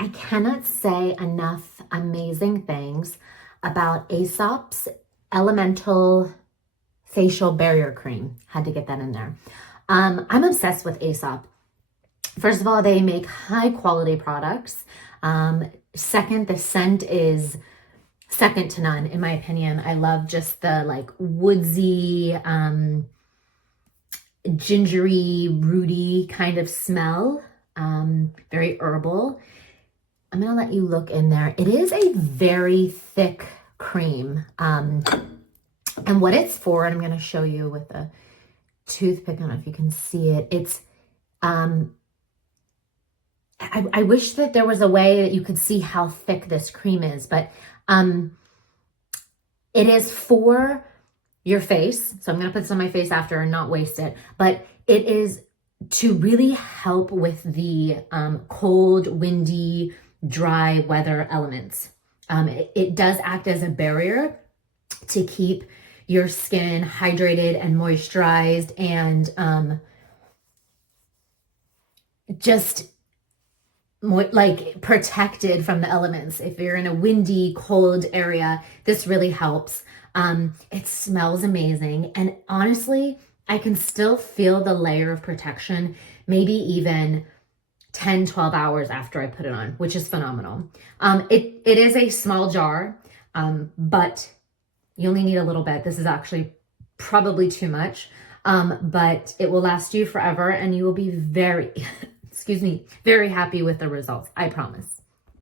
I cannot say enough amazing things about Aesop's Elemental Facial Barrier Cream. Had to get that in there. I'm obsessed with Aesop. First of all, they make high quality products. Second, the scent is second to none, in my opinion. I love just the like woodsy, gingery, rooty kind of smell. Very herbal. I'm gonna let you look in there. It is a very thick cream. And what it's for, and I'm gonna show you with a toothpick, I don't know if you can see it. It's, I wish that there was a way that you could see how thick this cream is, but it is for your face. So I'm gonna put this on my face after and not waste it, but it is to really help with the cold, windy, dry weather elements. It does act as a barrier to keep your skin hydrated and moisturized and just like protected from the elements. If you're in a windy, cold area, this really helps. It smells amazing. And honestly, I can still feel the layer of protection, maybe even 10, 12 hours after I put it on, which is phenomenal. It is a small jar, but you only need a little bit. This is actually probably too much, but it will last you forever and you will be very, excuse me, very happy with the results. I promise.